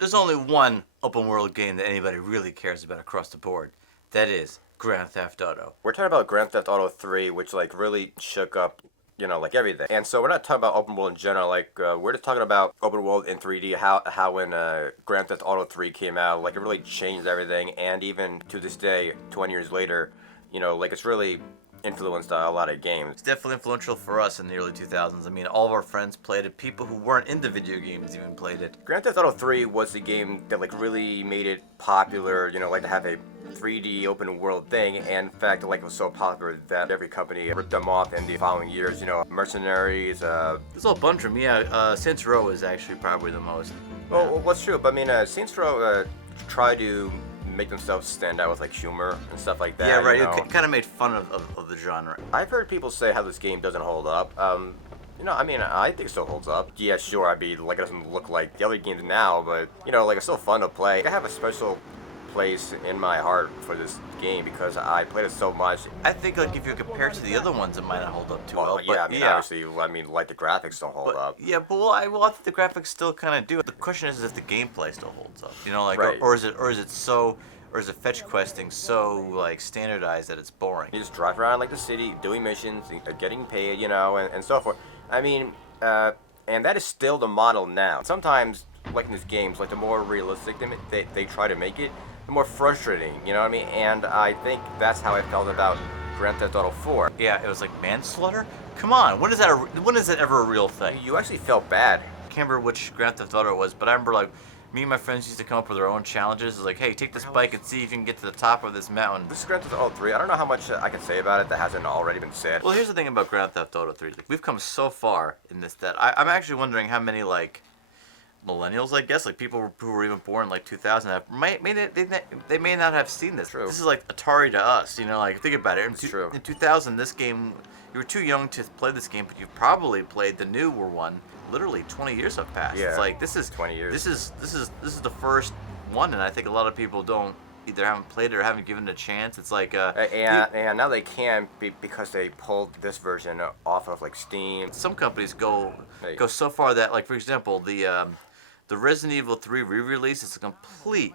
There's only one open world game that anybody really cares about across the board. That is Grand Theft Auto. We're talking about Grand Theft Auto 3, which like really shook up, like everything. And so we're not talking about open world in general. We're just talking about open world in 3D. How when Grand Theft Auto 3 came out, like it really changed everything. And even to this day, 20 years later, like it's really influenced a lot of games. It's definitely influential for us in the early 2000s. I mean, all of our friends played it. People who weren't into video games even played it. Grand Theft Auto 3 was the game that like really made it popular, like to have a 3D open world thing, and in fact, like it was so popular that every company ripped them off in the following years. Mercenaries. There's a whole bunch of them. Yeah, Saints Row is actually probably the most. Well, what's true? But I mean, Saints Row tried to make themselves stand out with like humor and stuff like that. Yeah, right. It kind of made fun of the genre. I've heard people say how this game doesn't hold up. I mean, I think it still holds up. Yeah, sure. I mean, like it doesn't look like the other games now, but like it's still fun to play. I have a special place in my heart for this game because I played it so much. I think like if you compare it to the other ones, it might not hold up too well. Yeah, I mean, obviously, like the graphics don't hold up. Yeah, but I think the graphics still kind of do. The question is if the gameplay still holds up. Right. or is it fetch questing so like standardized that it's boring? You just drive around like the city, doing missions, getting paid, and so forth. I mean, and that is still the model now. Sometimes, like in these games, like the more realistic they try to make it, the more frustrating, you know what I mean? And I think that's how I felt about Grand Theft Auto 4. Yeah, it was like manslaughter? Come on, when is that ever a real thing? You actually felt bad. I can't remember which Grand Theft Auto it was, but I remember like me and my friends used to come up with their own challenges. It's like, hey, take this bike and see if you can get to the top of this mountain. This is Grand Theft Auto 3. I don't know how much I can say about it that hasn't already been said. Well, here's the thing about Grand Theft Auto 3. Like, we've come so far in this that I'm actually wondering how many like millennials, I guess, like people who were even born in like 2000, they may not have seen this. True. This is like Atari to us, like think about it. True. In 2000, this game, you were too young to play this game, but you probably played the newer one. Literally 20 years have passed. Yeah, it's like this is 20 years. This is the first one, and I think a lot of people don't either haven't played it or haven't given it a chance. It's like and now they can because they pulled this version off of like Steam. Some companies go so far that, like, for example, the Resident Evil 3 re-release is a completely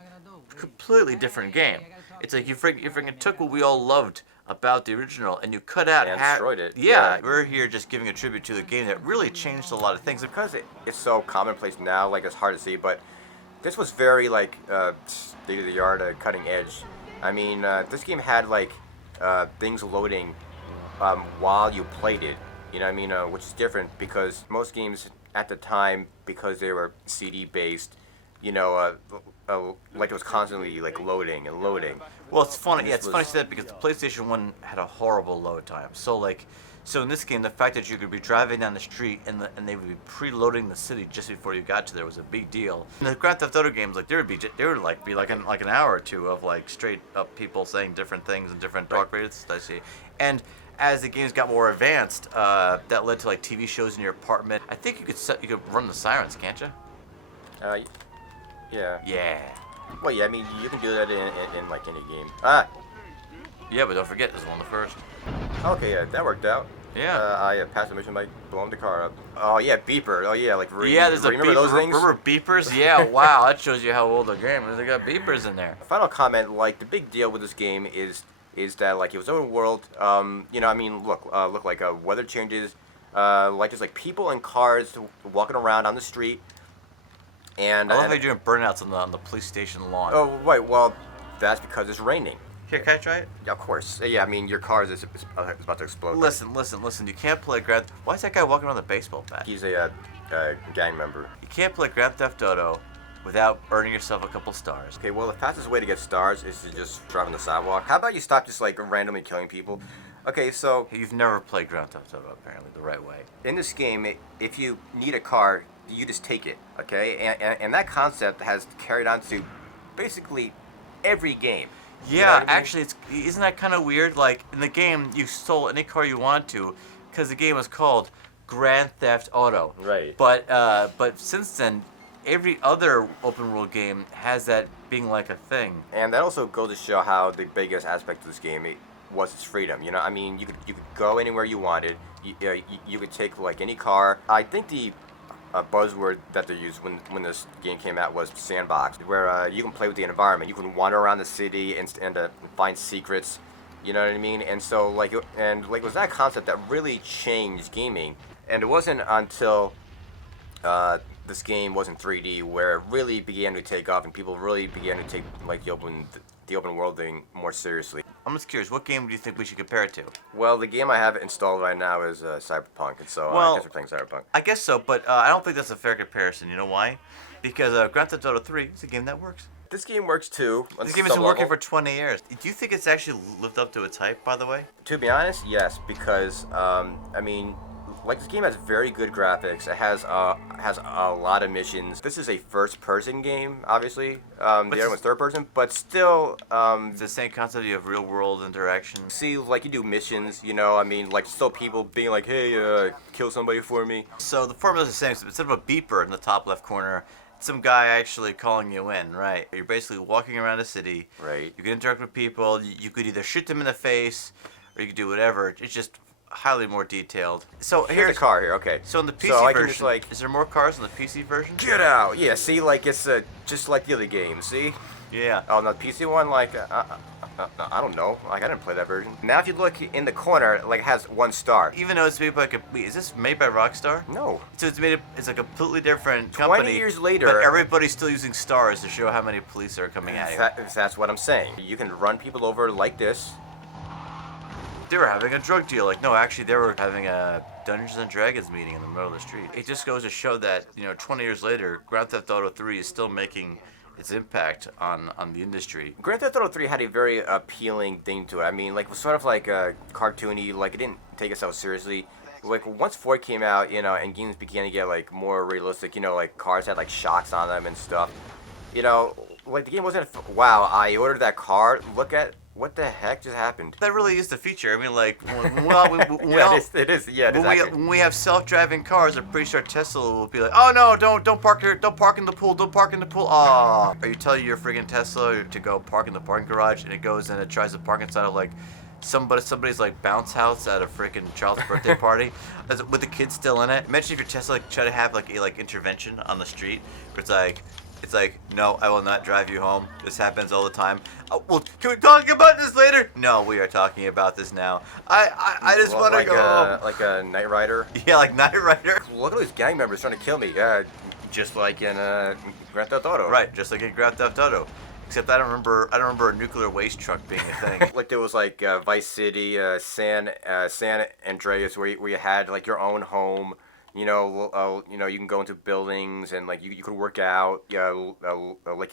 different game. It's like you freaking took what we all loved about the original and you cut out and destroyed it. Yeah, we're here just giving a tribute to the game that really changed a lot of things. Because it's so commonplace now, like it's hard to see, but this was very like state of the art, cutting edge. I mean, this game had like things loading while you played it. You know what I mean? Which is different because most games at the time, because they were CD based, like it was constantly like loading and loading. Well, it's funny. Yeah, it's funny to say that because the PlayStation 1 had a horrible load time. So in this game, the fact that you could be driving down the street and they would be preloading the city just before you got to there was a big deal. In the Grand Theft Auto games, like there would be an hour or two of like straight up people saying different things and different talk rates. I see. And as the games got more advanced, that led to like TV shows in your apartment. I think you could run the sirens, can't you? Yeah. Yeah. Well, yeah. I mean, you can do that in like any game. Yeah, but don't forget, this is one of the first. Okay, yeah, that worked out. Yeah. I passed the mission by blowing the car up. Oh yeah, beeper. Oh yeah, like there's a remember those things? Remember beepers? Yeah. Wow, that shows you how old the game is. They got beepers in there. Final comment: like the big deal with this game is that like it was open world. I mean, look like weather changes. Like there's like people and cars walking around on the street. And I love how you're doing burnouts on the police station lawn. Oh right, well that's because it's raining. Here, can I try it? Yeah, of course. Yeah, I mean your car is about to explode. Listen. You can't play Grand. Why is that guy walking around with a baseball bat? He's a gang member. You can't play Grand Theft Auto without earning yourself a couple stars. Okay, well the fastest way to get stars is to just drive on the sidewalk. How about you stop just like randomly killing people? Okay, so you've never played Grand Theft Auto apparently the right way. In this game, if you need a car, you just take it. Okay, and that concept has carried on to basically every game. Yeah, you know what I mean? Actually, isn't that kind of weird? Like in the game, you stole any car you want to, because the game was called Grand Theft Auto. Right. But since then, every other open world game has that being like a thing. And that also goes to show how the biggest aspect of this game was its freedom. I mean, you could go anywhere you wanted. You could take like any car. I think the buzzword that they used when this game came out was sandbox, where you can play with the environment. You can wander around the city and find secrets. You know what I mean? And so it was that concept that really changed gaming. And it wasn't until this game was in 3D where it really began to take off and people really began to take like the open world thing more seriously. I'm just curious, what game do you think we should compare it to? Well, the game I have installed right now is Cyberpunk, and so I guess we're playing Cyberpunk. I guess so, but I don't think that's a fair comparison. You know why? Because Grand Theft Auto 3 is a game that works. This game works too. This game has been working for 20 years. Do you think it's actually lived up to its hype, by the way? To be honest, yes, because this game has very good graphics. It has a lot of missions. This is a first-person game, obviously. The other one's third-person, but still. It's the same concept. You have real-world interaction. See, like you do missions, still people being like, "Hey, kill somebody for me." So the formula is the same. Instead of a beeper in the top left corner, some guy actually calling you in, right? You're basically walking around a city. Right. You can interact with people. You could either shoot them in the face, or you could do whatever. It's just highly more detailed. So here's a car here, okay. So in the PC version, is there more cars in the PC version? Get out! Yeah, see, it's just like the other game, see? Yeah. Oh, no, the PC one, I don't know. I didn't play that version. Now if you look in the corner, it has 1 star. Even though it's made by is this made by Rockstar? No. So it's a completely different company. 20 years later. But everybody's still using stars to show how many police are coming at you. That's what I'm saying. You can run people over like this. They were having a drug deal. No, actually, they were having a Dungeons and Dragons meeting in the middle of the street. It just goes to show that, 20 years later, Grand Theft Auto 3 is still making its impact on the industry. Grand Theft Auto 3 had a very appealing thing to it. It was sort of cartoony, it didn't take itself seriously. Once 4 came out, and games began to get more realistic, cars had shocks on them and stuff. The game wasn't, wow, I ordered that car, look at what the heck just happened? That really is the feature. When it is. Yeah, when we have self-driving cars, I'm pretty sure Tesla will be like, "Oh no, don't park here, don't park in the pool, don't park in the pool." Oh, are you telling your friggin' Tesla to go park in the parking garage, and it goes and it tries to park inside of somebody's bounce house at a freaking child's birthday party with the kids still in it? Imagine if your Tesla try to have a intervention on the street where it's no, I will not drive you home. This happens all the time. Oh, well, can we talk about this later? No, we are talking about this now. I just want to go home. Like a Knight Rider? Yeah, like Knight Rider. Look at these gang members trying to kill me. Just like in Grand Theft Auto. Right, just like in Grand Theft Auto. Except I don't remember a nuclear waste truck being a thing. There was Vice City, San Andreas, where you had your own home. You can go into buildings and you could work out. You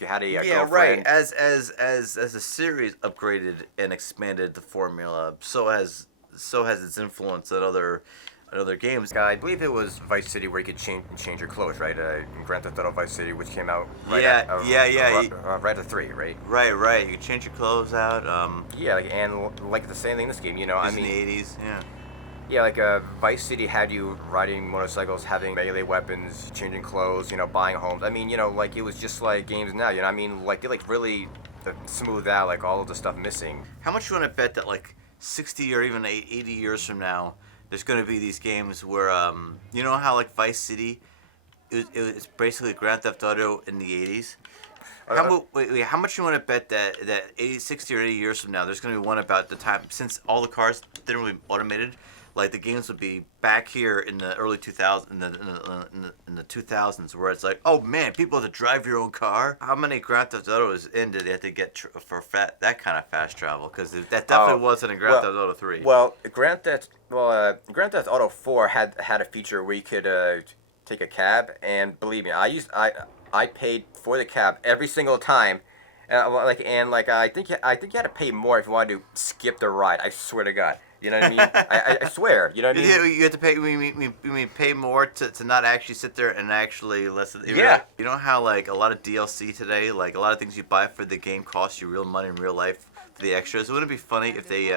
had a girlfriend. Right. As the series upgraded and expanded the formula, so has its influence on other games. I believe it was Vice City where you could change your clothes, right? Grand Theft Auto Vice City, which came out right after 3, right? Right. You could change your clothes out. And the same thing in this game. In the 80s. Yeah. Yeah, Vice City had you riding motorcycles, having melee weapons, changing clothes, buying homes. It was just like games now, They really smooth out all of the stuff missing. How much you want to bet that 60 or even 80 years from now, there's going to be these games where, how Vice City, it's basically Grand Theft Auto in the 80s? How much you want to bet that 60 or 80 years from now, there's going to be one about the time, since all the cars didn't really automated, the games would be back here in the early 2000s, in the 2000s, where it's oh man, people have to drive your own car. How many Grand Theft Autos did they have to get for that kind of fast travel? Because that definitely wasn't in Grand Theft Auto 3. Well, Grand Theft Auto 4 had a feature where you could take a cab, and believe me, I paid for the cab every single time. I think you had to pay more if you wanted to skip the ride. I swear to God. You know what I mean? I swear. You know what I mean? You have to pay. We mean pay more to not actually sit there and actually listen. Yeah. You know how a lot of DLC today, a lot of things you buy for the game cost you real money in real life for the extras. Wouldn't it be funny if they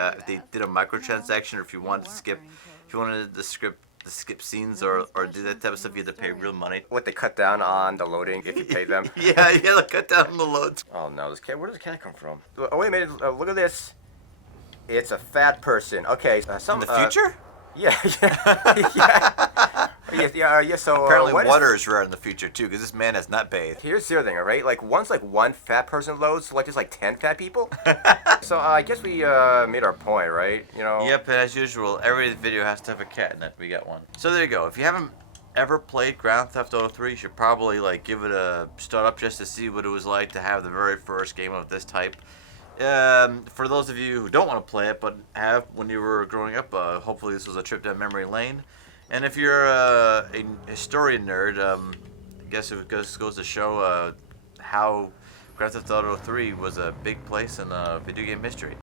did a microtransaction, or if you wanted to skip scenes or do that type of stuff, you had to pay real money. What, they cut down on the loading if you pay them? Yeah, they cut down on the loads. Oh no, where does this cat come from? Oh wait a minute, look at this. It's a fat person. Okay, in the future? Yeah. Yes, yeah, yeah. So Apparently what water is rare in the future too, because this man has not bathed. Here's the other thing, all right? Like once like one fat person loads, like there's like 10 fat people. So I guess we made our point, right? You know. Yep, and as usual, every video has to have a cat in it. We got one. So there you go. If you haven't ever played Grand Theft Auto 3, you should probably like give it a start up just to see what it was like to have the very first game of this type. For those of you who don't want to play it but have when you were growing up, hopefully this was a trip down memory lane. And if you're a historian nerd, I guess it goes to show how Grand Theft Auto 3 was a big place in video game history.